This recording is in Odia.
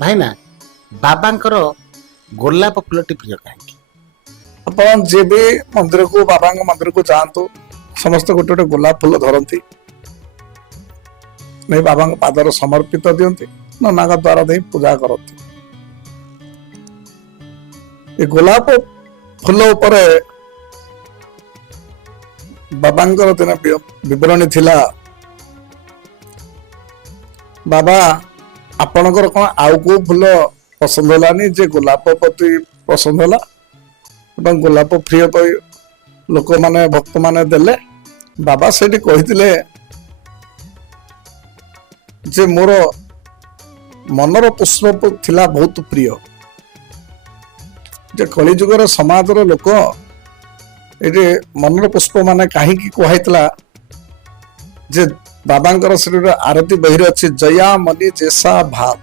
ଭାଇନା ବାବାଙ୍କର ଗୋଲାପ ଫୁଲଟି ପ୍ରିୟ କାହିଁକି? ଆପଣ ଯିଏ ବି ମନ୍ଦିରକୁ ବାବାଙ୍କ ମନ୍ଦିରକୁ ଯାଆନ୍ତୁ ସମସ୍ତେ ଗୋଟେ ଗୋଟେ ଗୋଲାପ ଫୁଲ ଧରନ୍ତି, ନେଇ ବାବାଙ୍କ ପାଦରେ ସମର୍ପିତ ଦିଅନ୍ତି, ନନାଙ୍କ ଦ୍ୱାରା ଦେଇ ପୂଜା କରନ୍ତି। ଏ ଗୋଲାପ ଫୁଲ ଉପରେ ବାବାଙ୍କର ଦିନ ବିବରଣୀ ଥିଲା, ବାବା ଆପଣଙ୍କର କଣ ଆଉ କୋଉ ଫୁଲ ପସନ୍ଦ ହେଲାନି ଯେ ଗୋଲାପ ପ୍ରତି ପସନ୍ଦ ହେଲା ଏବଂ ଗୋଲାପ ପ୍ରିୟ ଲୋକମାନେ ଭକ୍ତମାନେ ଦେଲେ। ବାବା ସେଠି କହିଥିଲେ ଯେ ମୋର ମନର ପୁଷ୍ପ ଥିଲା ବହୁତ ପ୍ରିୟ, ଯେ କଳିଯୁଗର ସମାଜର ଲୋକ ଏଠି ମନର ପୁଷ୍ପ ମାନେ କାହିଁକି କୁହାଇଥିଲା ଯେ ବାବାଙ୍କର ଶରୀର ଆରତୀ ବହିରେ ଅଛି, ଜୟା ମନି ଜେସା ଭାବ।